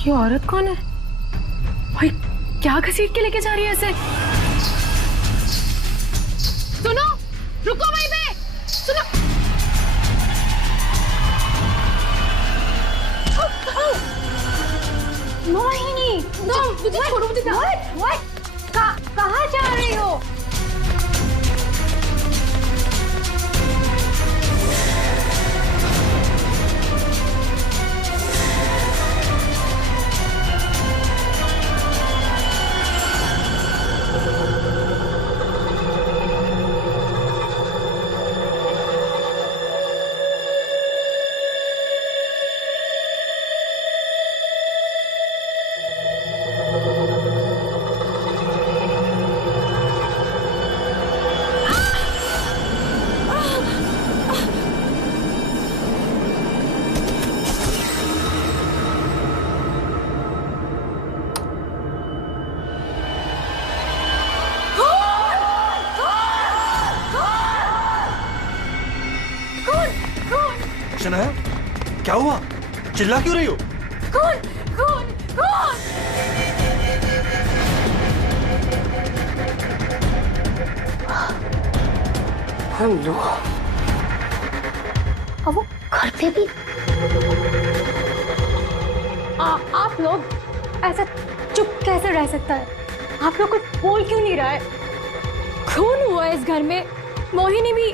ये औरत कौन है भाई? क्या घसीट के लेके जा रही है ऐसे? सुनो, रुको वहीं पे, सुनो। मोहिनी, मुझे छोड़ो, मुझे कहाँ जा रही हो? शनाया, क्या हुआ? चिल्ला क्यों रही हो? कौन? कौन? कौन? हेलो। अब वो घर पे भी? आप लोग ऐसा चुप कैसे रह सकता है? आप लोग कुछ बोल क्यों नहीं रहा है? खून हुआ इस घर में। मोहिनी भी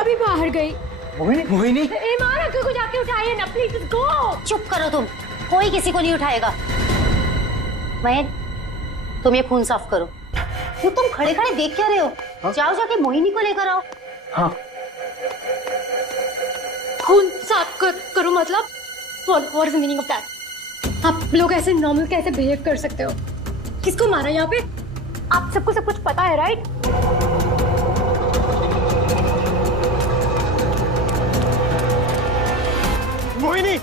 अभी बाहर गई। मोहिनी? ईमान अंकल को जाके उठाइए ना प्लीज, गो। चुप करो तुम, कोई किसी को नहीं उठाएगा। महेश, तुम ये खून साफ करो। वो तुम खड़े खड़े देख क्या रहे हो? हाँ? जाओ जाके मोहिनी को लेकर आओ। हाँ। खून साफ करो मतलब? What is the meaning of that? आप लोग ऐसे नॉर्मल कैसे बिहेव कर सकते हो? किसको मारा यहाँ पे? आप सबको सब कुछ पता है, राइट? मोहिनी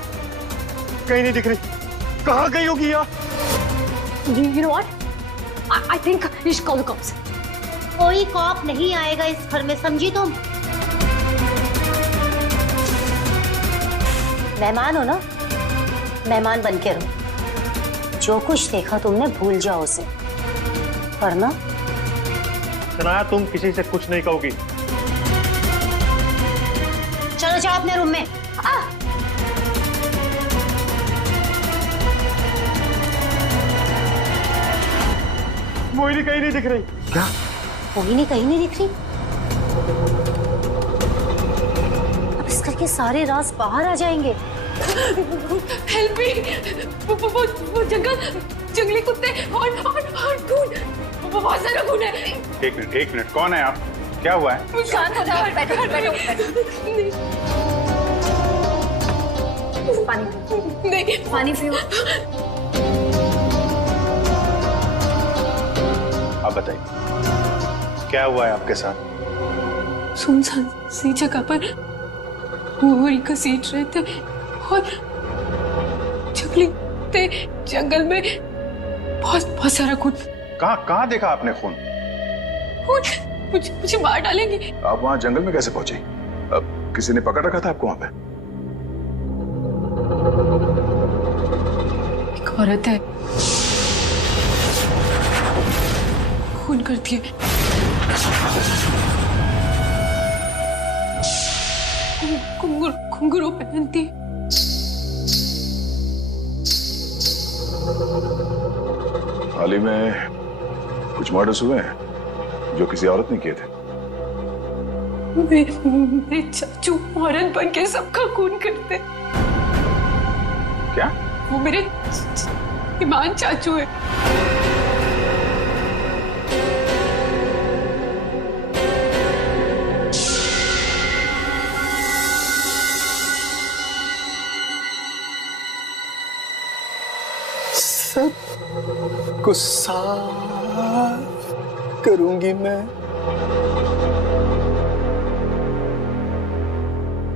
कहीं नहीं दिख रही। कहाँ गई होगी यार? You know what? I think we should call the cops. कोई कॉप नहीं आएगा इस घर में, समझी तुम? मेहमान हो ना, मेहमान बन के रहो। जो कुछ देखा तुमने भूल जाओ उसे, वरना शनाया, तुम किसी से कुछ नहीं कहोगी। चलो जाओ अपने रूम में। मोहिनी कहीं नहीं दिख रही। क्या? मोहिनी कहीं नहीं दिख रही? अब इस घर के सारे राज बाहर आ जाएंगे। Help me! वो जंगली कुत्ते और खून, बहुत सारा खून है। एक मिनट, कौन है आप? क्या हुआ है? शांत हो जाओ, बैठो। पानी नहीं, पानी पियो। आप बताइए, क्या हुआ है आपके साथ? सुनसान सी जगह पर मोहरी घसीट रहे थे और जंगल में बहुत सारा खून। कहाँ देखा आपने खून? मुझे मार डालेंगे। आप वहाँ जंगल में कैसे पहुंचे? अब किसी ने पकड़ रखा था आपको वहाँ पे? एक औरत है, खून करती है। घुंघरू पहनती है। हाल ही में कुछ मर्डर्स हुए हैं जो किसी औरत ने किए थे। मेरे चाचू औरत बन के सबका खून करते। क्या? वो मेरे ईमान चाचू है। को साफ करूंगी मैं।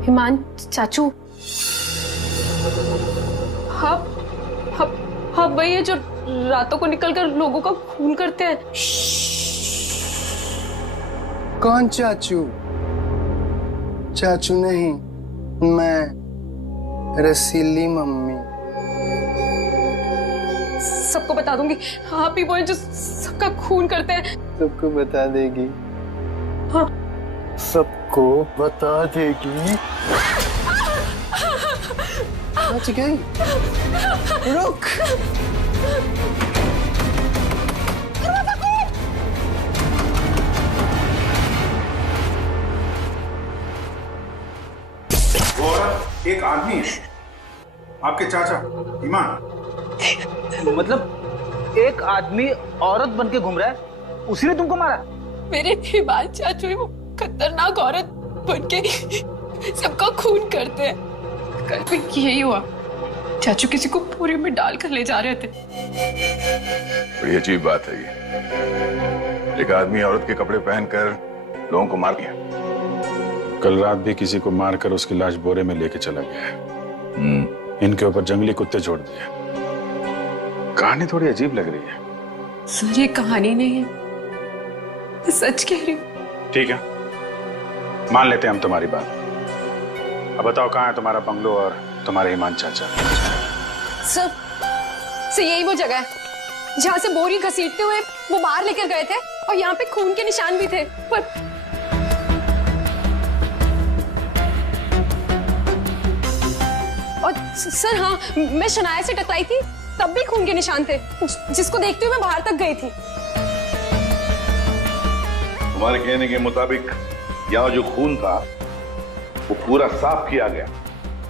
ईमान चाचू, हाँ वही है जो रातों को निकलकर लोगों का खून करते हैं। कौन चाचू? चाचू नहीं, मैं रसीली मम्मी। सबको बता दूंगी। आप ही वो हैं जो सबका खून करते हैं। सबको बता देगी। हाँ। सबको बता देगी। बच गई। रुक। वो औरत एक आदमी है, आपके चाचा ईमान। मतलब एक आदमी औरत बन के घूम रहा है, उसी ने तुमको मारा? मेरे ईमान चाचू ही वो खतरनाक औरत बन के सबका खून करते हैं। कल भी यही हुआ, चाचू किसी को पूरी में डालकर ले जा रहे थे। बड़ी अजीब बात है ये। एक आदमी औरत के कपड़े पहनकर लोगों को मार दिया। कल रात भी किसी को मारकर उसकी लाश बोरे में लेके चला गया है। इनके ऊपर जंगली कुत्ते छोड़ दिए। कहानी थोड़ी अजीब लग रही है। सर ये कहानी नहीं है, मैं सच कह रही हूँ। ठीक है, मान लेते हैं हम तुम्हारी बात। अब बताओ कहाँ है तुम्हारा बंगलो और तुम्हारे ईमान चाचा? सर यही वो जगह है जहाँ से बोरी घसीटते हुए वो बाहर लेकर गए थे, और यहाँ पे खून के निशान भी थे। पर और सर हाँ, मैं शनाया से टकराई थी, तब भी खून के निशान थे, जिसको देखते हुए मैं बाहर तक गई थी। तुम्हारे कहने के मुताबिक यहाँ जो खून था वो पूरा साफ किया गया,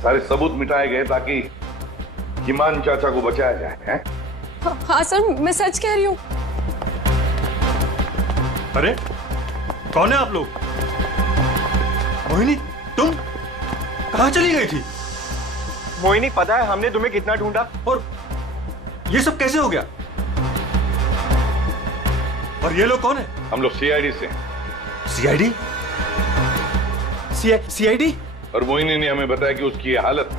सारे सबूत मिटाए गए ताकि ईमान चाचा को बचाया जाए, हैं? हाँ सर, मैं सच कह रही हूँ। अरे कौन है आप लोग? मोहिनी, तुम कहाँ चली गई थी? मोहिनी, पता है हमने तुम्हें कितना ढूंढा, और ये सब कैसे हो गया? और ये लोग कौन है? हम लोग सीआईडी से। सीआईडी? सीआईडी? और मोहिनी ने हमें बताया कि उसकी ये हालत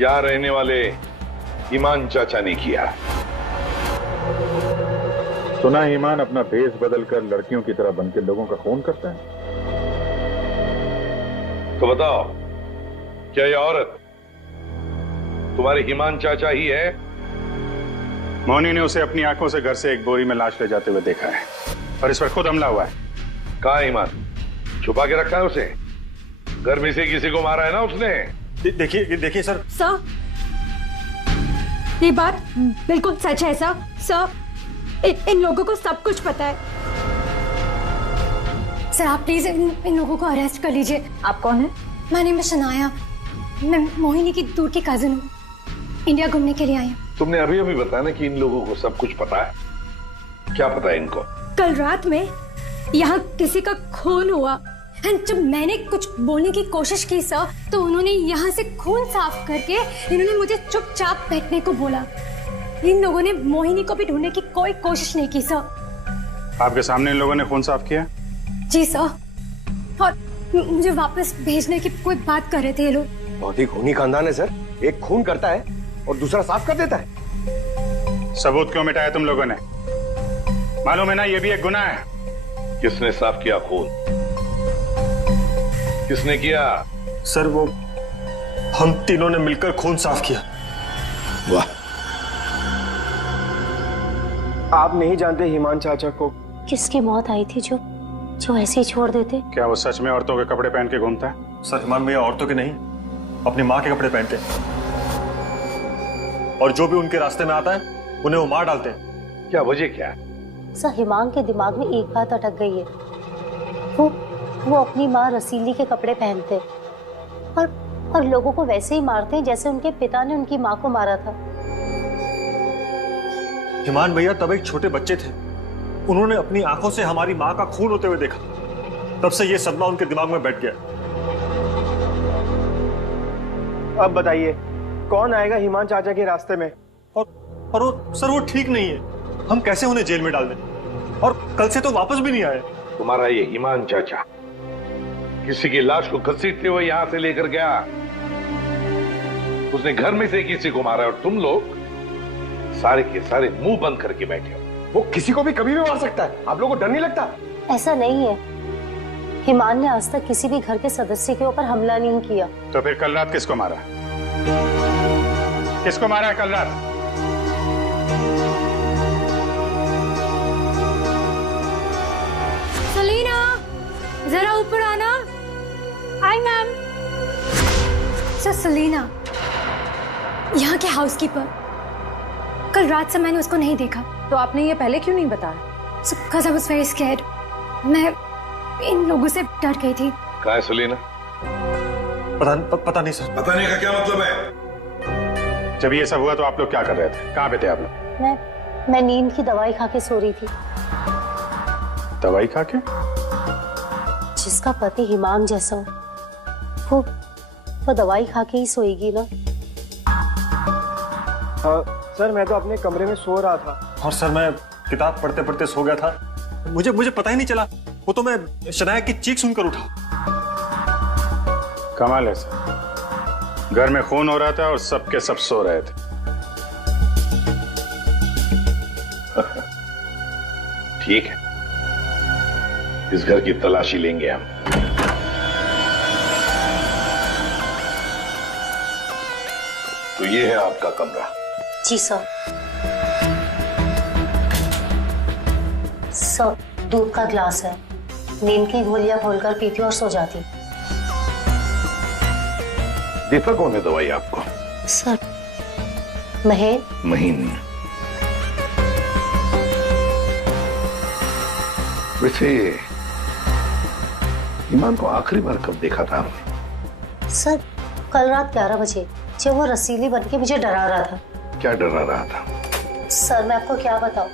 यहाँ रहने वाले ईमान चाचा ने किया। सुना ईमान अपना भेष बदलकर लड़कियों की तरह बनकर लोगों का खून करता है। तो बताओ, क्या ये औरत तुम्हारे ईमान चाचा ही है? मोहिनी ने उसे अपनी आंखों से घर से एक बोरी में लाश ले जाते हुए देखा है, और इस पर खुद हमला हुआ है। कहाँ ईमान? छुपा के रखा है उसे? घर में से किसी को मारा है ना उसने? देखिए सर। सर ये बात बिल्कुल सच है सर। सर इन लोगों को सब कुछ पता है। सर आप प्लीज इन लोगों को अरेस्ट कर लीजिए। आप कौन है? माय नेम इज शनाया, मैं मोहिनी की दूर की कजिन हूँ, इंडिया घूमने के लिए आई हूँ। तुमने अभी अभी बताया ना कि इन लोगों को सब कुछ पता है। क्या पता है इनको? कल रात में यहाँ किसी का खून हुआ, एंड जब मैंने कुछ बोलने की कोशिश की सर, तो उन्होंने यहाँ से खून साफ करके इन्होंने मुझे चुपचाप बैठने को बोला। इन लोगों ने मोहिनी को भी ढूंढने की कोई कोशिश नहीं की सर। आपके सामने इन लोगों ने खून साफ किया? जी सर, और मुझे वापस भेजने की कोई बात कर रहे थे ये लोग। बहुत ही खूनी खानदान है सर। एक खून करता है और दूसरा साफ कर देता है। सबूत क्यों मिटाया तुम लोगों ने? मालूम है ना ये भी एक गुनाह है। किसने साफ किया खून? किसने किया? सर वो हम तीनों ने मिलकर खून साफ किया। वाह, आप नहीं जानते ईमान चाचा को। किसकी मौत आई थी जो ऐसे ही छोड़ देते? क्या वो सच में औरतों के कपड़े पहन के घूमता है? सर ईमान भैया औरतों के नहीं, अपनी माँ के कपड़े पहनते हैं, और जो भी उनके रास्ते में आता है उन्हें वो मार डालते हैं। क्या वजह क्या है? सर हिमांग के दिमाग में एक बात अटक गई है। वो अपनी माँ रसीली के कपड़े पहनते और लोगों को वैसे ही मारते हैं जैसे उनके पिता ने उनकी माँ को मारा था। ईमान भैया तब एक छोटे बच्चे थे, उन्होंने अपनी आंखों से हमारी माँ का खून होते हुए देखा, तब से ये सदमा उनके दिमाग में बैठ गया। अब बताइए कौन आएगा ईमान चाचा के रास्ते में? और वो सर वो ठीक नहीं है, हम कैसे उन्हें जेल में डाल दें? और कल से तो वापस भी नहीं आए। तुम्हारा ये ईमान चाचा किसी की लाश को घसीटते हुए यहां से लेकर गया, उसने घर में से किसी को मारा, और तुम लोग सारे के सारे मुंह बंद करके बैठे हो। वो किसी को भी कभी भी मार सकता है, आप लोगों को डर नहीं लगता? ऐसा नहीं है, हिमान ने आज तक किसी भी घर के सदस्य के ऊपर हमला नहीं किया। तो फिर कल रात किसको मारा? किसको मारा है कल रात? सलीना, जरा ऊपर आना। आई मैम। सर सलीना, यहाँ के हाउसकीपर, कल रात से मैंने उसको नहीं देखा। तो आपने ये पहले क्यों नहीं बताया? Because I was very scared. मैं इन लोगों से डर गई थी। कहाँ है सलीना? पता नहीं सर। पता नहीं का क्या मतलब है? जब ये सब हुआ तो आप लोग क्या कर रहे थे? कहाँ पे थे आप लोग? मैं नींद की दवाई खा के सो रही थी। दवाई खा के? जिसका पति हिमांग जैसा हो, वो दवाई खा के ही सोएगी ना। सर मैं तो अपने कमरे में सो रहा था और सर मैं किताब पढ़ते पढ़ते सो गया था। मुझे पता ही नहीं चला, वो तो मैं शनाया की चीख सुनकर उठा। कमाल है सर, घर में खून हो रहा था और सबके सब सो रहे थे। ठीक है, इस घर की तलाशी लेंगे हम। तो ये है आपका कमरा। जी सर। सर, दूध का ग्लास है, नींद की गोलियां घोलकर पीती और सो जाती। देता कौन है दवाई आपको? सर, महीन। वैसे ईमान को आखिरी बार कब देखा था आपने? सर, कल रात 11 बजे जब वो रसीली बन के मुझे डरा रहा था। क्या डरा रहा था? सर मैं आपको क्या बताऊं,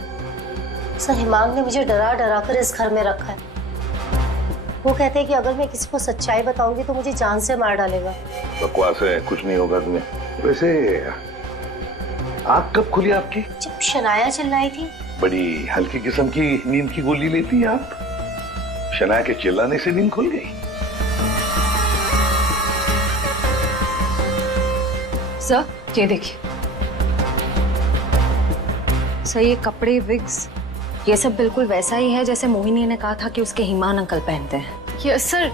सर हिमांग ने मुझे डरा डरा कर इस घर में रखा है। वो कहते हैं कि अगर मैं किसी को सच्चाई बताऊंगी तो मुझे जान से मार डालेगा। बकवास है, कुछ नहीं होगा तुम्हें। वैसे आँख कब खुली आपकी? जब शनाया चिल्लाई थी। बड़ी हल्की किस्म की नींद की गोली लेती हैं आप। शनाया के चिल्लाने से नींद खुल गई? सर ये देखिए सर, ये कपड़े, विग्स, ये सब बिल्कुल वैसा ही है जैसे मोहिनी ने कहा था कि उसके हिमान अंकल पहनते हैं। यस सर,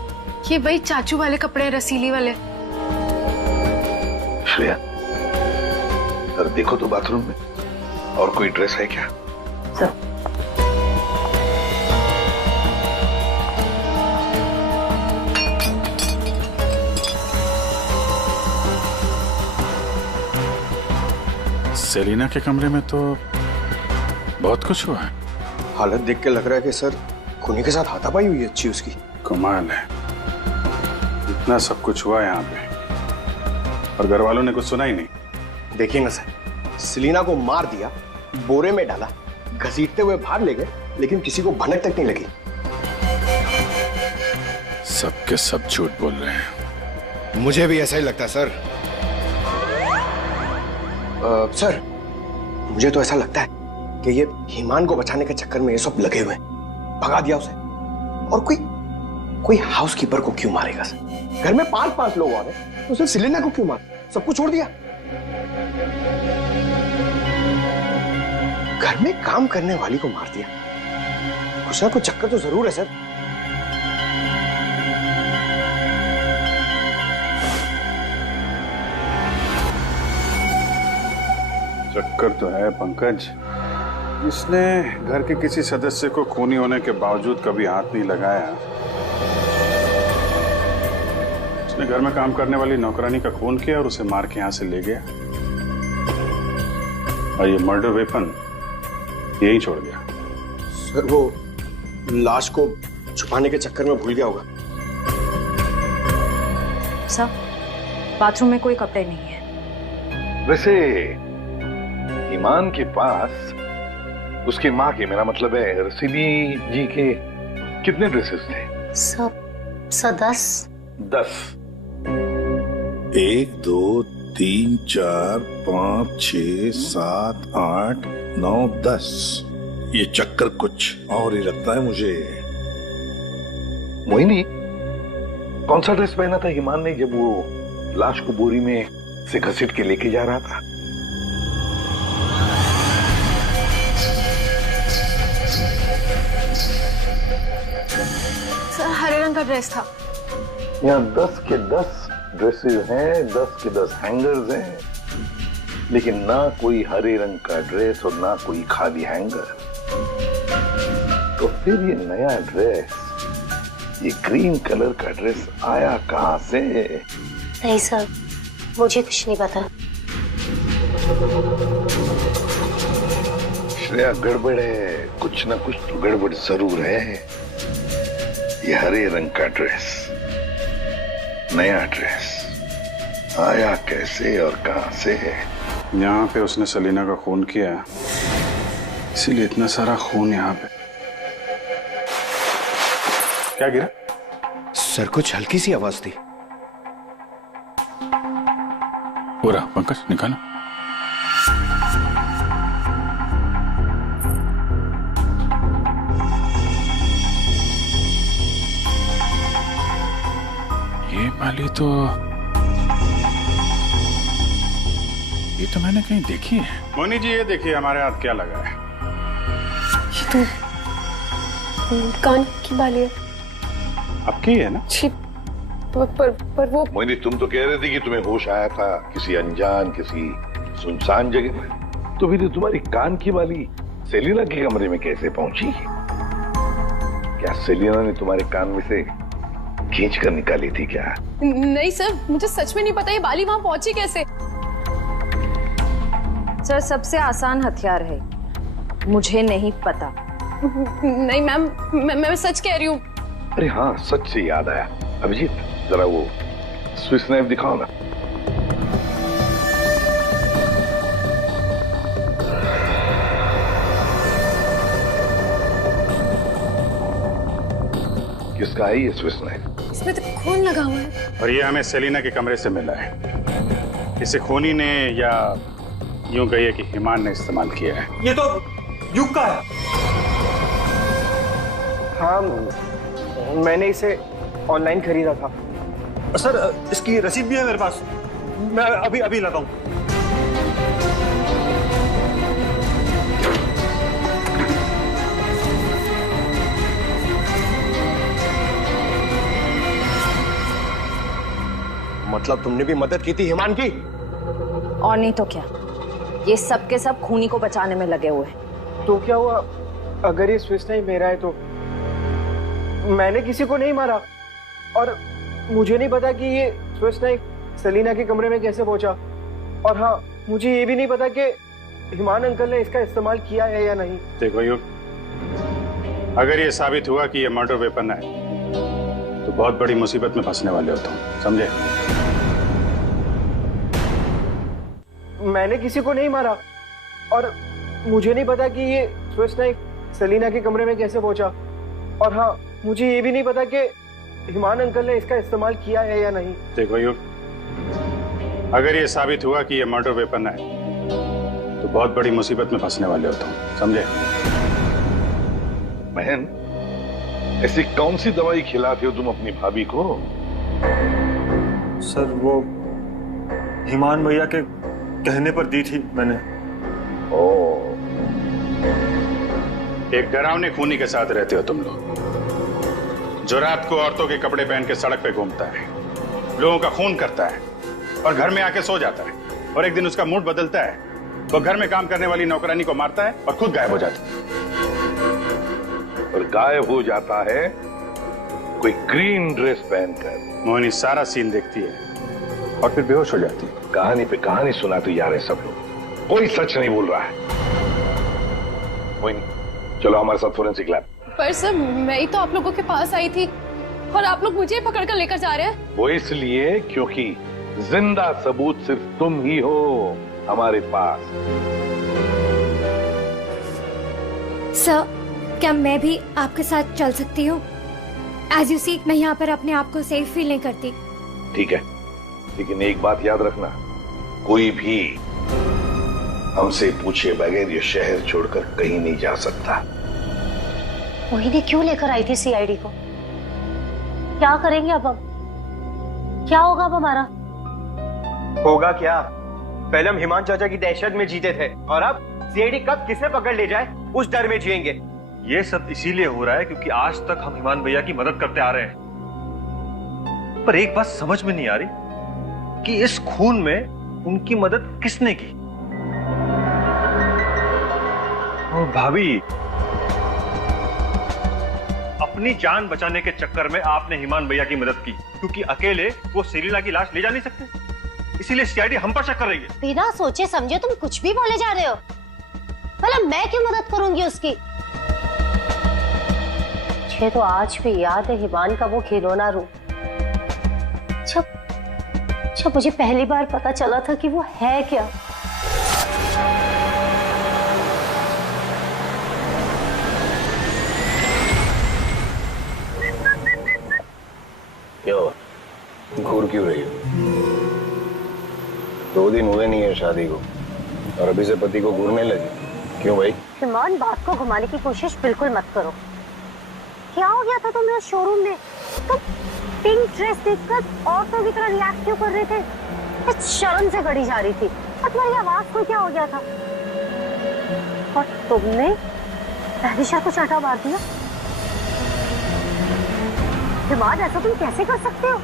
ये वही चाचू वाले कपड़े, रसीली वाले। श्रेया, सर देखो तो बाथरूम में और कोई ड्रेस है क्या? सर सेलिना के कमरे में तो बहुत कुछ हुआ है। हालत देख के लग रहा है कि सर खूनी के साथ हाथापाई हुई है अच्छी उसकी। कमाल है, इतना सब कुछ हुआ यहाँ पे और घर वालों ने कुछ सुना ही नहीं। देखिए ना सर, सेलिना को मार दिया, बोरे में डाला, घसीटते हुए बाहर ले गए, लेकिन किसी को भनक तक नहीं लगी। सबके सब झूठ बोल रहे हैं। मुझे भी ऐसा ही लगता है सर। सर मुझे तो ऐसा लगता है कि ये हिमान को बचाने के चक्कर में ये सब लगे हुए हैं। भगा दिया उसे, और कोई हाउसकीपर को क्यों मारेगा सर? घर में 5-5 लोग और हैं, तो सिर्फ सेलिना को क्यों मार? सबको छोड़ दिया। घर में काम करने वाली को मार दिया। कुछ ना कुछ चक्कर तो जरूर है सर। चक्कर तो है पंकज, इसने घर के किसी सदस्य को खूनी होने के बावजूद कभी हाथ नहीं लगाया। उसने घर में काम करने वाली नौकरानी का खून किया और उसे मार के यहां से ले गया, और ये मर्डर वेपन यहीं छोड़ गया। सर वो लाश को छुपाने के चक्कर में भूल गया होगा। सर बाथरूम में कोई कपड़े नहीं है। वैसे ईमान के पास उसकी माँ के, मेरा मतलब है रसीली जी के, कितने ड्रेसेस थे? सब 10। 10। 1 2 3 4 5 6 7 8 9 10। ये चक्कर कुछ और ही लगता है मुझे। मोहिनी, कौन सा ड्रेस पहना था ईमान ने जब वो लाश को बोरी में से घसीट के लेके जा रहा था? सर हरे रंग का ड्रेस था। यहाँ 10 के 10 ड्रेसेस हैं, 10 के 10 हैंगर्स हैं। लेकिन ना कोई हरे रंग का ड्रेस और ना कोई खाली हैंगर। तो फिर ये नया ड्रेस, ये ग्रीन कलर का ड्रेस आया कहां से? नहीं सर, मुझे कुछ नहीं पता। श्रेया, गड़बड़ है, कुछ ना कुछ तो गड़बड़ जरूर है। ये हरे रंग का ड्रेस, नया ड्रेस आया कैसे और कहां से है? यहाँ पे उसने सलीना का खून किया, इसीलिए इतना सारा खून यहाँ पे। क्या गिरा? सर, कुछ हल्की सी आवाज थी। पूरा पंकज निकालो। ये वाली ये तो मैंने कहीं देखी है। मोनी जी, ये देखिए हमारे हाथ क्या लगा है। ये तो कान की बाली है। आपकी है ना? छी, पर वो। मोहिनी, तुम तो कह रहे थे कि तुम्हें होश आया था किसी अनजान, किसी सुनसान जगह पर। तो फिर तुम्हारी कान की बाली सेलिना के कमरे में कैसे पहुंची? क्या सेलिना ने तुम्हारे कान में से खींच कर निकाली थी क्या? नहीं सर, मुझे सच में नहीं पता ये बाली वहां पहुंची कैसे। सर, सबसे आसान हथियार है, मुझे नहीं पता। नहीं मैम, मैं सच कह रही हूँ। अरे हाँ, सच से याद आया। अभिजीत, जरा वो स्विस नाइफ दिखाओ ना। किसका है ये स्विस नाइफ? इसमें तो खून लगा हुआ है। और ये हमें सेलिना के कमरे से मिला है। इसे खूनी ने, या यूं कहिए कि हिमान ने इस्तेमाल किया है। ये तो युग का है। हाँ, मैंने इसे ऑनलाइन खरीदा था। सर, इसकी रसीद भी है मेरे पास, मैं अभी लाता हूँ। मतलब तुमने भी मदद की थी हिमान की? और नहीं तो क्या, ये सब के सब खूनी को बचाने में लगे हुए हैं। तो क्या हुआ अगर ये स्विस नाइफ मेरा है तो? मैंने किसी को नहीं मारा, और मुझे नहीं पता कि ये स्विस नाइफ सलीना के कमरे में कैसे पहुंचा। और हाँ, मुझे ये भी नहीं पता कि हिमान अंकल ने इसका इस्तेमाल किया है या नहीं। देखो युग, अगर ये साबित हुआ कि ये मर्डर वेपन है तो बहुत बड़ी मुसीबत में फंसने वाले हो तुम, समझे? मैंने किसी को नहीं मारा, और मुझे नहीं पता कि ये स्विस नाइफ सलीना के कमरे में कैसे पहुंचा। और हाँ, मुझे ये भी नहीं पता कि हिमान अंकल ने इसका इस्तेमाल किया है या नहीं। देखो युग, अगर ये साबित हुआ कि ये मर्डर वेपन है तो बहुत बड़ी मुसीबत में फंसने वाले हो तुम, समझे? बहन, ऐसी कौन सी दवाई खिलाते हो तुम अपनी भाभी को? सर, वो हिमान भैया के कहने पर दी थी मैंने। एक डरावने खूनी के साथ रहते हो तुम लोग, जो रात को औरतों के कपड़े पहन के सड़क पे घूमता है, लोगों का खून करता है और घर में आके सो जाता है, और एक दिन उसका मूड बदलता है, वो घर में काम करने वाली नौकरानी को मारता है और खुद गायब हो जाता है। और गायब हो जाता है कोई ग्रीन ड्रेस पहनकर। मोहिनी सारा सीन देखती है और फिर बेहोश हो जाती है। कहानी पे कहानी सुनाते जा रहे हैं सब लोग, कोई सच नहीं बोल रहा है। मोहिनी, चलो हमारे साथ फोरेंसिक लैब। पर सर, मैं ही तो आप लोगों के पास आई थी और आप लोग मुझे पकड़ कर लेकर जा रहे हैं। वो इसलिए क्योंकि जिंदा सबूत सिर्फ तुम ही हो हमारे पास। सर, क्या मैं भी आपके साथ चल सकती हूँ? एज यू सी, मैं यहाँ पर अपने आप को सेफ फील नहीं करती। ठीक है, लेकिन एक बात याद रखना, कोई भी हमसे पूछे बगैर ये शहर छोड़कर कहीं नहीं जा सकता। मोहिनी क्यों लेकर आई थी सीआईडी को? क्या करेंगे अब हम? क्या होगा अब हमारा? होगा क्या? पहले हम हिमान चाचा की दहशत में जीते थे, और अब सीआईडी कब किसे पकड़ ले जाए उस डर में जिएंगे। ये सब इसीलिए हो रहा है क्योंकि आज तक हम हिमान भैया की मदद करते आ रहे हैं। पर एक बात समझ में नहीं आ रही कि इस खून में उनकी मदद किसने की। भाभी, अपनी जान बचाने के चक्कर में आपने हिमान भैया की मदद की, क्योंकि अकेले वो सेलिना की लाश ले जा नहीं सकते, इसीलिए सीआईडी हम पर शक कर रही है। बिना सोचे समझे तुम कुछ भी बोले जा रहे हो। भला मैं क्यों मदद करूंगी उसकी? मुझे तो आज भी याद है हिमान का वो खिलौना रूप, जब मुझे पहली बार पता चला था कि वो है क्या। क्यों घूर क्यों रही हो? 2 दिन हुए नहीं है शादी को और अभी से पति को घूरने लगी, क्यों भाई? हिमान, बात को घुमाने की कोशिश बिल्कुल मत करो। क्या हो गया था तुम्हें शोरूम में? तुम पिंक ड्रेस देखकर औरतों की तरह रिएक्ट क्यों कर रहे थे? इस शर्म से गड़ी जा रही थी और तुम्हारी आवाज को क्या हो गया था? और तुमने तहरीशा को चाटा मार दिया। हिमान, ऐसा तुम कैसे कर सकते हो?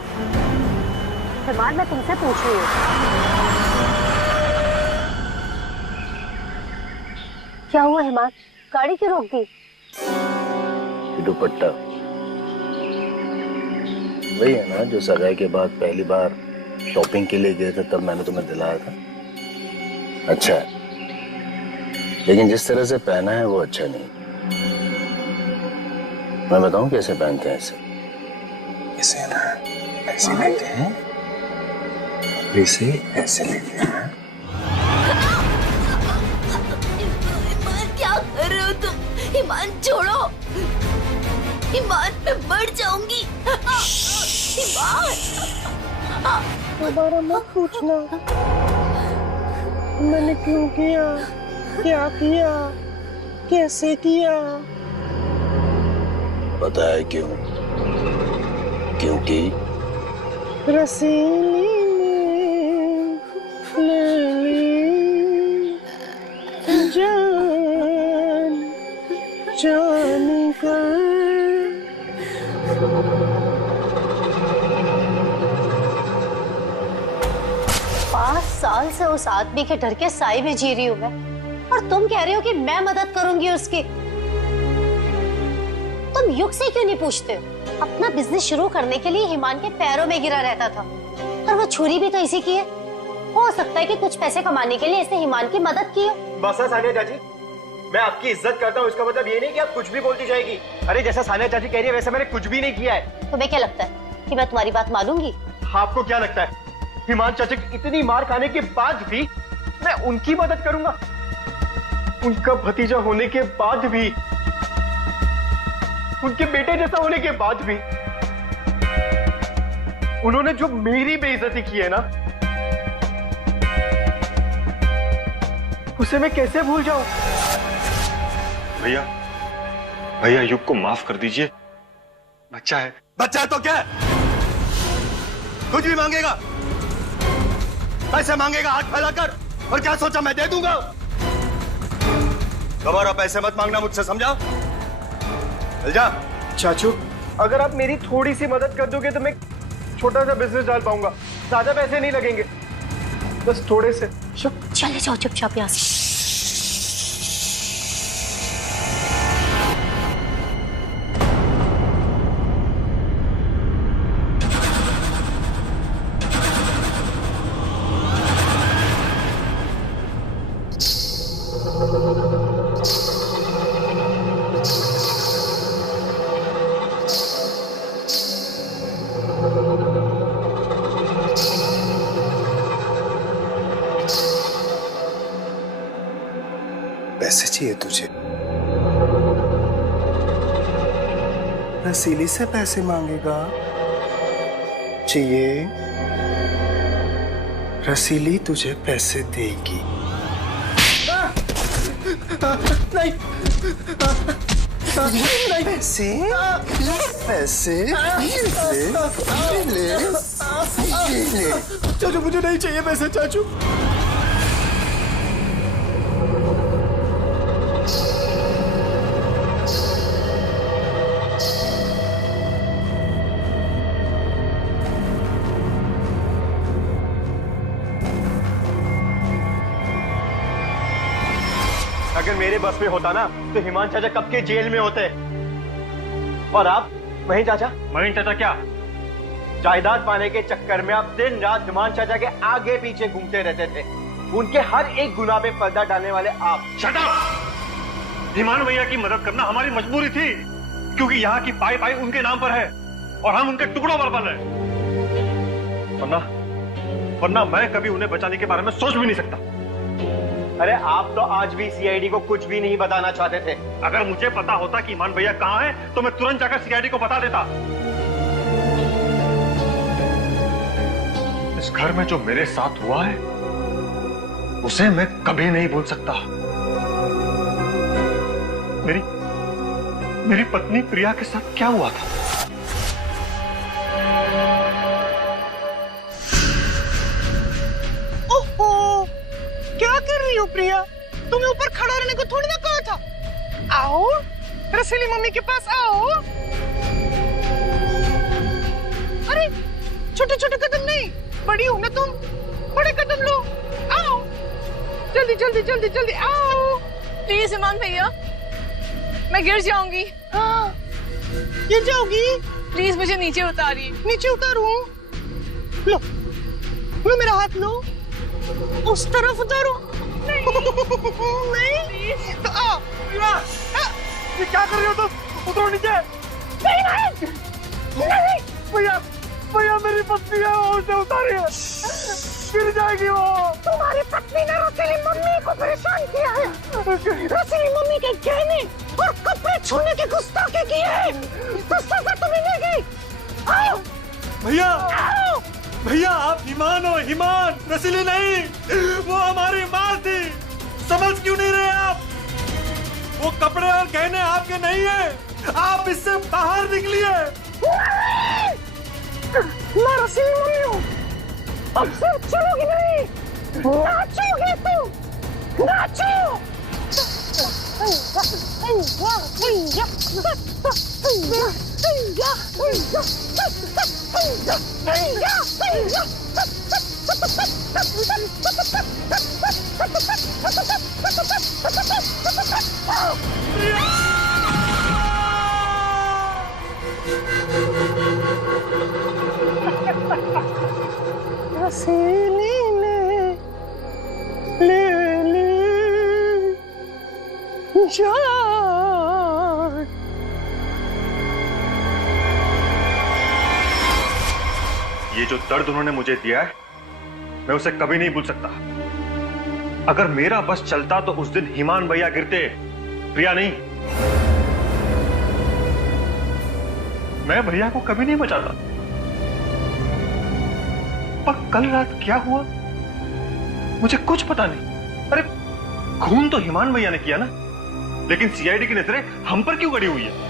हिमान, मैं तुमसे पूछ रही हूँ, क्या हुआ हिमान? गाड़ी क्यों रोक दी? दुपट्टा वही है ना जो सगाई के बाद पहली बार शॉपिंग के लिए गए थे, तब मैंने तुम्हें दिलाया था। अच्छा है, लेकिन जिस तरह से पहना है वो अच्छा नहीं। मैं बताऊं कैसे पहनते हैं इसे? इसे ना ऐसे लेते हैं, इसे ऐसे लेते हैं। हिमान, क्या कर रहे हो तुम? हिमान छोड़ो, हिमान मैं मर जाऊंगी। हिमान, दोबारा मत पूछना मैंने क्यों किया, क्या किया, कैसे किया। पता है क्यों? क्योंकि रसीली ने ले ली जान जान कर। 5 साल से उस आदमी के डर के साए में जी रही हूँ मैं, और तुम कह रहे हो कि मैं मदद करूंगी उसकी। तुम युग से क्यों नहीं पूछते हो? अपना बिजनेस शुरू करने के लिए हिमान के पैरों में गिरा रहता था, और वो छुरी भी तो इसी की है। हो सकता है कि कुछ पैसे कमाने के लिए इसने हिमान की मदद की हो। बस सानिया चाची, मैं आपकी इज्जत करता हूँ, इसका मतलब ये नहीं कि आप कुछ भी बोलती जाएगी। अरे जैसा सानिया चाची कह रही है वैसे मैंने कुछ भी नहीं किया है। तुम्हें क्या लगता है कि मैं तुम्हारी बात मानूंगी? आपको क्या लगता है हिमान चाचा की इतनी मार खाने के बाद भी मैं उनकी मदद करूंगा? उनका भतीजा होने के बाद भी, उनके बेटे जैसा होने के बाद भी उन्होंने जो मेरी बेइज्जती की है ना, उसे मैं कैसे भूल जाऊं? भैया, भैया युग को माफ कर दीजिए। बच्चा है, बच्चा है तो क्या है? कुछ भी मांगेगा, पैसे मांगेगा हाथ फैलाकर, और क्या सोचा मैं दे दूंगा? दोबारा पैसे मत मांगना मुझसे, समझा? चल जा। चाचू, अगर आप मेरी थोड़ी सी मदद कर दोगे तो मैं छोटा सा बिजनेस डाल पाऊंगा। ज्यादा पैसे नहीं लगेंगे, बस थोड़े से। चले जाओ चुपचाप यहाँ से। पैसे चाहिए तुझे? रसीली से पैसे मांगेगा? चाहिए? रसीली तुझे पैसे देगी। नहीं, नहीं, पैसे, पैसे ले, ले। चाचू मुझे नहीं चाहिए पैसे, चाचू। अगर मेरे बस में होता ना तो हिमान चाचा कब के जेल में होते। और आप महीन चाचा क्या जायदाद पाने के चक्कर में आप दिन रात हिमान चाचा के आगे पीछे घूमते रहते थे। उनके हर एक गुनाह पे पर्दा डालने वाले आप। Shut up! हिमान भैया की मदद करना हमारी मजबूरी थी, क्योंकि यहाँ की पाई पाई उनके नाम पर है और हम उनके टुकड़ों पर पल रहे। वरना मैं कभी उन्हें बचाने के बारे में सोच भी नहीं सकता। अरे आप तो आज भी सीआईडी को कुछ भी नहीं बताना चाहते थे। अगर मुझे पता होता कि हिमान भैया कहाँ है तो मैं तुरंत जाकर सीआईडी को बता देता। इस घर में जो मेरे साथ हुआ है उसे मैं कभी नहीं भूल सकता। मेरी पत्नी प्रिया के साथ क्या हुआ था? ओहो, क्या कर रही हो प्रिया? तुम्हें ऊपर खड़ा रहने को थोड़ी ना कहा था। आओ, रसीली मम्मी के पास आओ। अरे छोटे छोटे कदम नहीं, बड़ी हो ना तुम, बड़े कदम लो। आओ, जल्दी जल्दी जल्दी जल्दी आओ। प्लीज हिमान भैया, मैं गिर जाऊंगी। हाँ, गिर जाओगी? प्लीज मुझे नीचे उतारिए। नीचे उतारूं? लो, लो मेरा हाथ लो, उस तरफ उतारो। नहीं, तो आओ। ये क्या कर रही हो तुम? उतरो नीचे। नहीं, भैया भैया मेरी पत्नी है, वो उसे उतारिए, गिर जाएगी वो। तुम्हारी पत्नी ने रसीली मम्मी को परेशान किया है। रसीली मम्मी के गहने और कपड़े छूने की गुस्ताखी की है, तो सजा तुम्हें मिलेगी। आओ भैया, भैया आप हिमान हो, हिमान, रसीली नहीं। वो हमारी माँ थी, समझ क्यों नहीं रहे आप? वो कपड़े और गहने आपके नहीं है, आप इससे बाहर निकलिए। मैं रसीली मम्मी हूँ, अब सिर्फ चलोगी नहीं, नाचोगे तुम, नाचो। रसीली ले जान। ये जो दर्द उन्होंने मुझे दिया है मैं उसे कभी नहीं भूल सकता। अगर मेरा बस चलता तो उस दिन हिमान भैया गिरते, प्रिया नहीं। मैं भैया को कभी नहीं बचाता। पर कल रात क्या हुआ मुझे कुछ पता नहीं। अरे खून तो हिमान भैया ने किया ना, लेकिन सीआईडी की नजरें हम पर क्यों गड़ी हुई है?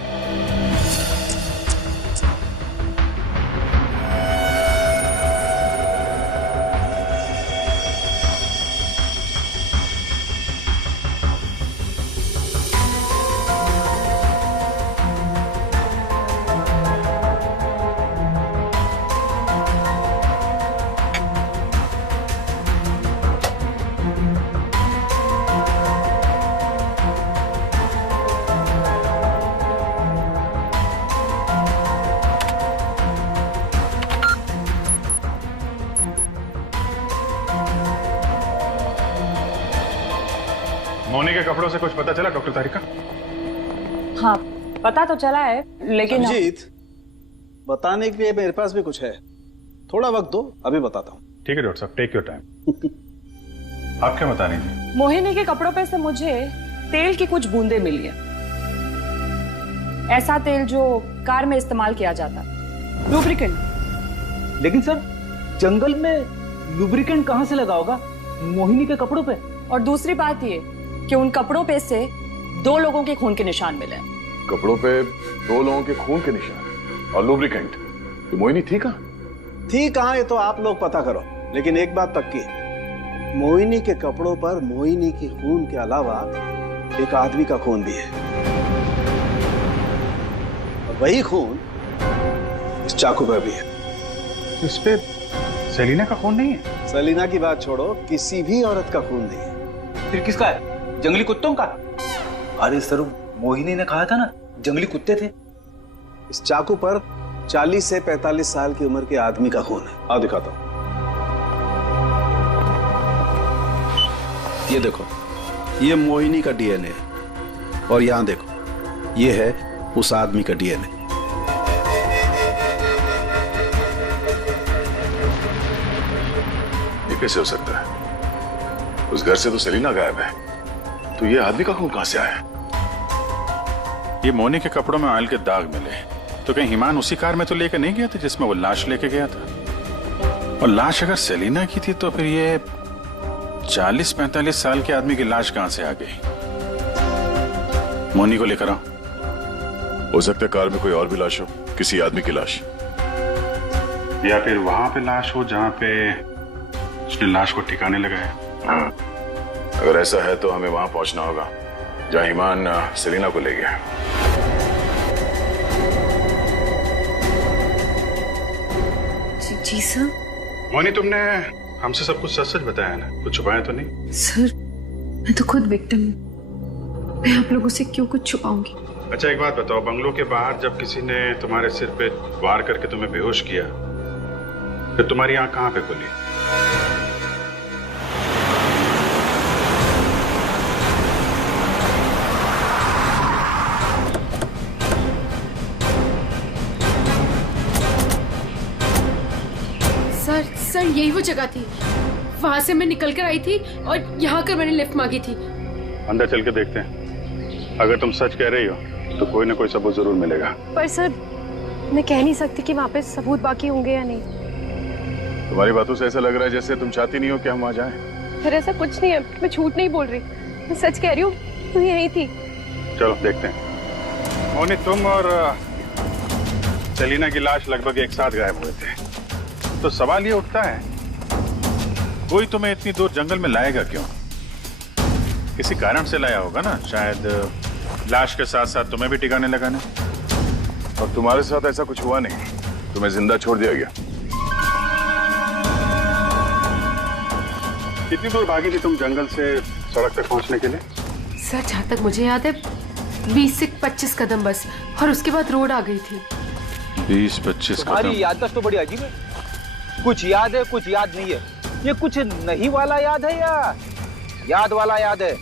मोनी के कपड़ों से कुछ पता चला डॉक्टर तारिका? हाँ, पता तो चला है, लेकिन अभिजीत, बताने के लिए मेरे पास भी कुछ है, थोड़ा वक्त दो, अभी बताता हूँ। ठीक है डॉक्टर साहब, टेक योर टाइम। आप क्या बताने थे? मोहिनी के कपड़ों पे से मुझे तेल की कुछ बूंदें मिली है। ऐसा तेल जो कार में इस्तेमाल किया जाता, लुब्रिकेंट। लेकिन सर, जंगल में लुब्रिकेंट कहाँ से लगा होगा मोहिनी के कपड़ों पे? और दूसरी बात ये कि उन कपड़ों पे से 2 लोगों के खून के निशान मिले। कपड़ों पे 2 लोगों के खून के निशान और लुब्रिकेंट। तो मोहिनी थी कहाँ? थी कहाँ ये तो आप लोग पता करो, लेकिन एक बात पक्की, मोहिनी के कपड़ों पर मोहिनी के खून के अलावा एक आदमी का खून भी है, और वही खून इस चाकू पर भी है। इस पे सेलिना का खून नहीं है? सेलिना की बात छोड़ो, किसी भी औरत का खून नहीं है। फिर किसका है? जंगली कुत्तों का? अरे सर, मोहिनी ने कहा था ना जंगली कुत्ते थे। इस चाकू पर 40 से 45 साल की उम्र के आदमी का खून है। आओ दिखाता हूं। ये देखो, ये मोहिनी का डीएनए है और यहां देखो, ये है उस आदमी का डीएनए। ये कैसे हो सकता है? उस घर से तो सेलिना गायब है, तो ये आदमी का खून कहां से आया? ये मोनी के कपड़ों में ऑयल के दाग मिले, तो कहीं हिमान उसी कार में तो लेकर नहीं गया था जिसमें वो लाश लेके गया था? और लाश अगर सेलिना की थी तो फिर ये 40-45 साल के आदमी की लाश कहां से आ गई? मोनी को लेकर आओ। हो सकता है कार में कोई और भी लाश हो, किसी आदमी की लाश, या फिर वहां पे लाश हो जहां पे उसने लाश को ठिकाने लगाया। हाँ, अगर ऐसा है तो हमें वहां पहुंचना होगा जहां ईमान सेलिना को ले गया। जी सर। मोनी, तुमने हमसे सब कुछ सच सच बताया ना, कुछ छुपाया तो नहीं? सर, मैं तो खुद विक्टिम हूँ, मैं आप लोगों से क्यों कुछ छुपाऊंगी? अच्छा एक बात बताओ, बंगलों के बाहर जब किसी ने तुम्हारे सिर पे वार करके तुम्हें बेहोश किया, फिर तुम्हारी आंख कहां पे खुली? सर, यही वो जगह थी, वहां से मैं निकल कर आई थी और यहाँ कर मैंने लिफ्ट मांगी थी। अंदर चल के देखते हैं, अगर तुम सच कह रही हो तो कोई ना कोई सबूत जरूर मिलेगा। पर सर, मैं कह नहीं सकती कि वहाँ पे सबूत बाकी होंगे या नहीं। तुम्हारी बातों से ऐसा लग रहा है जैसे तुम चाहती नहीं हो कि हम वहां जाएं। फिर ऐसा कुछ नहीं है, मैं झूठ नहीं बोल रही, मैं सच कह रही हूँ, तू यहीं थी। चलो देखते हैं। मोनी, तुम और सेलिना की लाश लगभग एक साथ गायब हुए थे, तो सवाल ये उठता है कोई तुम्हें इतनी दूर जंगल में लाएगा क्यों? किसी कारण से लाया होगा ना, शायद लाश के साथ साथ तुम्हें भी ठिकाने लगाने। और तुम्हारे साथ ऐसा कुछ हुआ नहीं, तुम्हें जिंदा छोड़ दिया गया। कितनी दूर भागी थी तुम जंगल से सड़क तक पहुंचने के लिए? सर, जहाँ तक मुझे याद है 20 से 25 कदम बस, और उसके बाद रोड आ गई थी। 20-25 कदम? तुम्हारी याददाश्त तो बड़ी अजीब है, कुछ याद है कुछ याद नहीं है। ये कुछ नहीं वाला याद है या याद वाला याद है?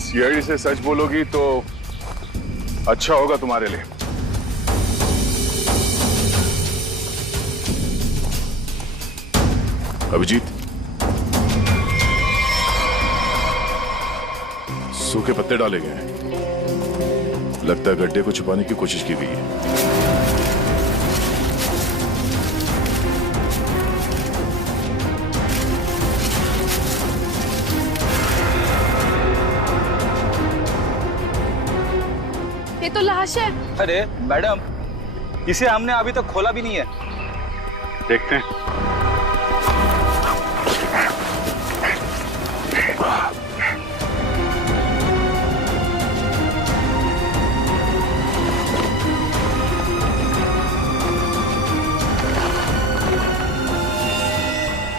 सीआईडी से सच बोलोगी तो अच्छा होगा तुम्हारे लिए। अभिजीत, सूखे पत्ते डाले गए हैं, लगता है गड्ढे को छुपाने की कोशिश की गई है। ये तो लाश है। अरे मैडम, इसे हमने अभी तक खोला भी नहीं है। देखते हैं।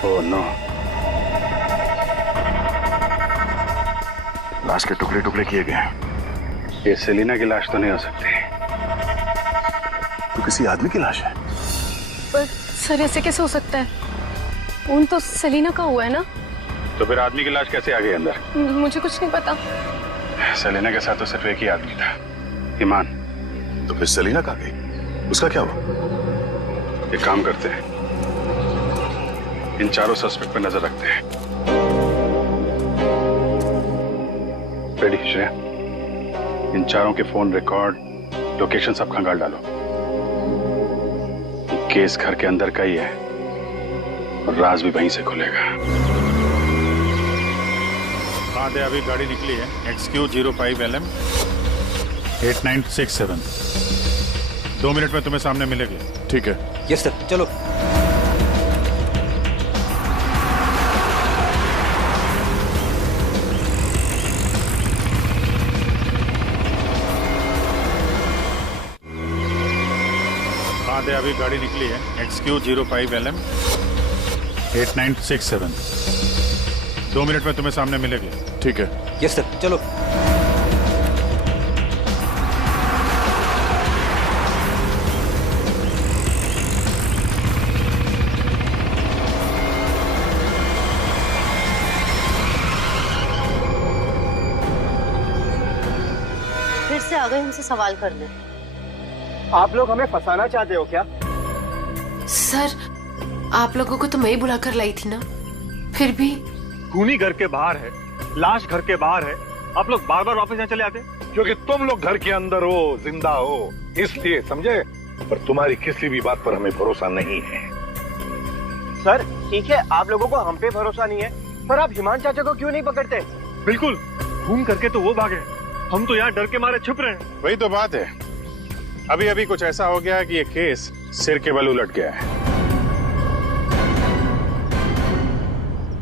ओह नो, लाश के टुकड़े टुकड़े किए गए हैं। ये सेलिना की लाश तो नहीं हो सकती, तो किसी आदमी की लाश है। पर सर, ऐसे कैसे हो सकता है? खून तो सेलिना का हुआ है ना? तो फिर आदमी की लाश कैसे आ गई अंदर? मुझे कुछ नहीं पता। सेलिना के साथ तो सिर्फ एक ही आदमी था, ईमान। तो फिर सेलिना कहाँ गई? उसका क्या हुआ? एक काम करते हैं, इन चारों सस्पेक्ट पे नजर रखते हैं। रेडी श्रेया, इन चारों के फोन रिकॉर्ड, लोकेशन सब खंगाल डालो। केस घर के अंदर का ही है और राज भी वहीं से खुलेगा। हाँ दे, अभी गाड़ी निकली है, XQ05LM 8967। 2 मिनट में तुम्हें सामने मिलेगी। ठीक है। यस सर, चलो। अभी गाड़ी निकली है, XQ05LM 8967। 2 मिनट में तुम्हें सामने मिलेगी। ठीक है। यस सर, चलो। फिर से आ गए हमसे सवाल करने। आप लोग हमें फंसाना चाहते हो क्या? सर, आप लोगों को तो मैं ही बुलाकर लाई थी ना, फिर भी। खूनी घर के बाहर है, लाश घर के बाहर है, आप लोग बार बार वापस यहाँ चले आते? क्योंकि तुम लोग घर के अंदर हो, जिंदा हो, इसलिए, समझे? पर तुम्हारी किसी भी बात पर हमें भरोसा नहीं है। सर ठीक है, आप लोगों को हम पे भरोसा नहीं है, पर आप हिमान चाचा को क्यों नहीं पकड़ते? बिल्कुल, खून करके तो वो भागे, हम तो यहाँ डर के मारे छुप रहे हैं। वही तो बात है, अभी अभी कुछ ऐसा हो गया है कि ये केस सिर के बल उलट गया है।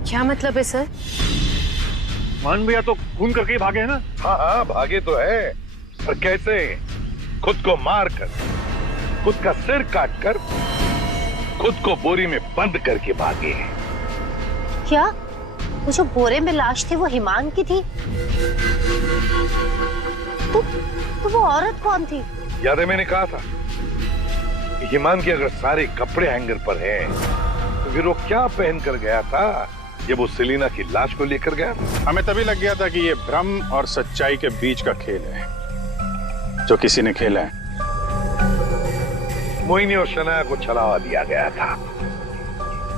क्या मतलब है सर? मान भैया तो खून करके ही भागे है ना? हाँ हाँ, भागे तो है, पर कैसे? खुद को मार कर, खुद का सिर काट कर, खुद को बोरी में बंद करके भागे। क्या वो जो बोरे में लाश थी वो हिमान की थी? तो वो औरत कौन थी? याद है मैंने कहा था कि हिमान के अगर सारे कपड़े हैंगर पर हैं, तो फिर वो क्या पहन कर गया था जब वो सेलिना की लाश को लेकर गया? हमें तभी लग गया था कि ये भ्रम और सच्चाई के बीच का खेल है जो किसी ने खेला है। मोहिनी और शनाया को छलावा दिया गया था।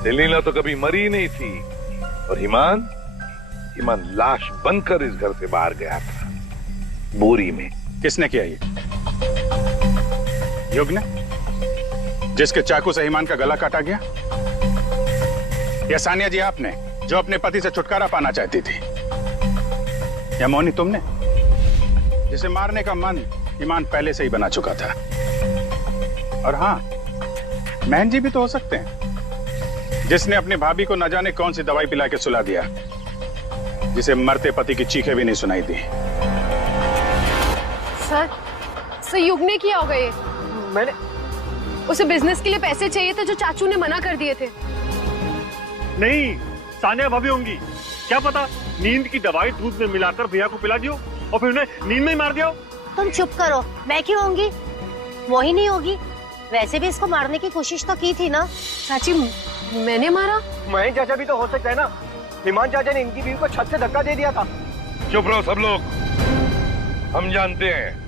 सेलिना तो कभी मरी नहीं थी, और हिमान लाश बनकर इस घर से बाहर गया था, बोरी में। किसने किया ये? युग ने, जिसके चाकू से हिमान का गला काटा गया? या सानिया जी आपने, जो अपने पति से छुटकारा पाना चाहती थी? या मोहिनी तुमने, जिसे मारने का मन हिमान पहले से ही बना चुका था? और हाँ, महन जी भी तो हो सकते हैं, जिसने अपनी भाभी को न जाने कौन सी दवाई पिला के सुला दिया, जिसे मरते पति की चीखें भी नहीं सुनाई दी। सर युग ने किया होगा ये। मैंने उसे बिजनेस के लिए पैसे चाहिए थे जो चाचू ने मना कर दिए थे। नहीं, सानिया भाभी होंगी, क्या पता नींद की दवाई दूध में मिलाकर भैया को पिला दियो और फिर उन्हें नींद में ही मार दिया। तुम चुप करो, मैं क्यों होंगी? मोहिनी होगी। वैसे भी इसको मारने की कोशिश तो की थी ना। चाची, मैंने मारा? महेश चाचा भी तो हो सकता है ना, हिमान चाचा ने इनकी बीवी को छत से धक्का दे दिया था। चुप रहो सब लोग, हम जानते हैं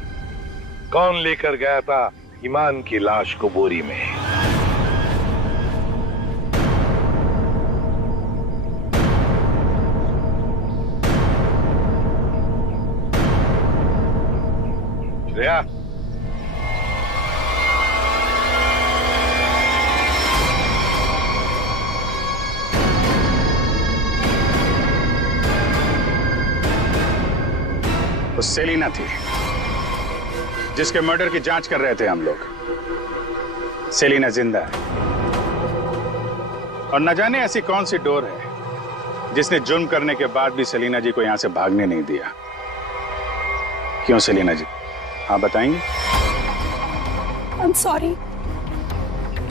कौन लेकर गया था हिमान की लाश को बोरी में। श्रेया, वो सेलिना थी जिसके मर्डर की जांच कर रहे थे हम लोग। सेलिना जिंदा है, और न जाने ऐसी कौन सी डोर है जिसने जुर्म करने के बाद भी सेलिना जी को यहां से भागने नहीं दिया। क्यों सेलिना जी, हाँ बताएंगे? I'm sorry,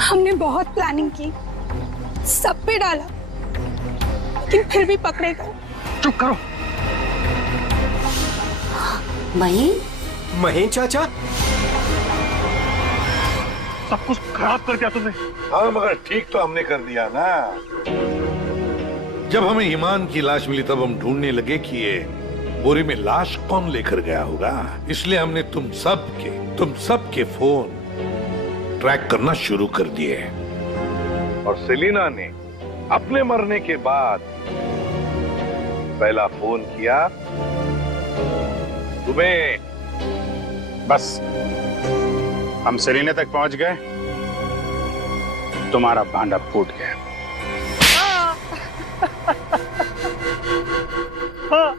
हमने बहुत प्लानिंग की, सब पे डाला, लेकिन फिर भी पकड़े गए। चुप करो। महेश चाचा, सब कुछ खराब कर दिया तुमने। हाँ, मगर ठीक तो हमने कर दिया ना। जब हमें ईमान की लाश मिली तब हम ढूंढने लगे कि ये बोरी में लाश कौन लेकर गया होगा, इसलिए हमने तुम सब के फोन ट्रैक करना शुरू कर दिए। और सेलिना ने अपने मरने के बाद पहला फोन किया तुम्हें। बस हम सेलिना तक पहुंच गए, तुम्हारा भांडा फूट गया। हाँ,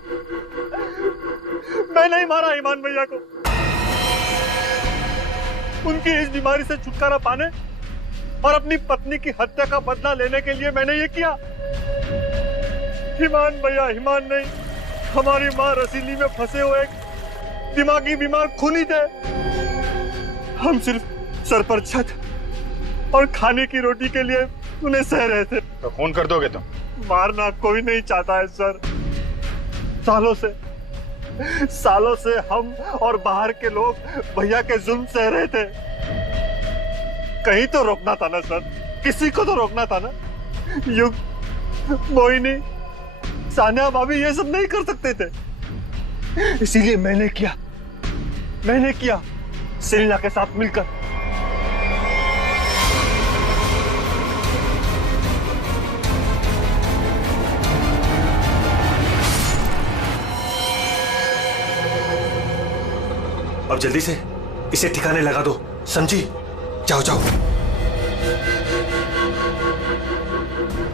मैं नहीं मारा ईमान भैया को। उनकी इस बीमारी से छुटकारा पाने और अपनी पत्नी की हत्या का बदला लेने के लिए मैंने ये किया। ईमान भैया ईमान नहीं, हमारी माँ रसीली में फंसे हुए एक दिमागी बीमार खूनी थे। हम सिर्फ सर पर छत और खाने की रोटी के लिए उन्हें सह रहे थे। तो खून कर दोगे तुम? मारना कोई नहीं चाहता है सर। सालों से हम और बाहर के लोग भैया के जुल्म सह रहे थे। कहीं तो रोकना था ना सर, किसी को तो रोकना था ना। युग, मोहिनी, सानिया भाभी ये सब नहीं कर सकते थे, इसीलिए मैंने किया सेलिना के साथ मिलकर। अब जल्दी से इसे ठिकाने लगा दो, समझी? जाओ जाओ।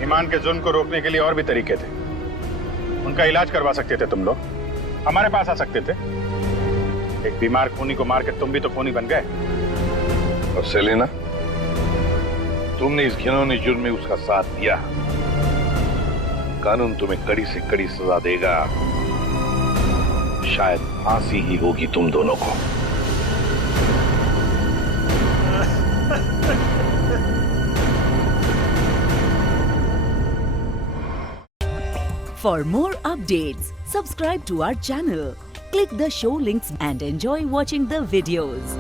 ईमान के जुल्म को रोकने के लिए और भी तरीके थे। उनका इलाज करवा सकते थे तुम लोग, हमारे पास आ सकते थे। एक बीमार खूनी को मार के तुम भी तो खूनी बन गए। और सेलिना, तुमने इस घिनौने जुर्म में उसका साथ दिया। कानून तुम्हें कड़ी से कड़ी सजा देगा, शायद फांसी ही होगी तुम दोनों को। For more updates, subscribe to our channel, click the show links and enjoy watching the videos.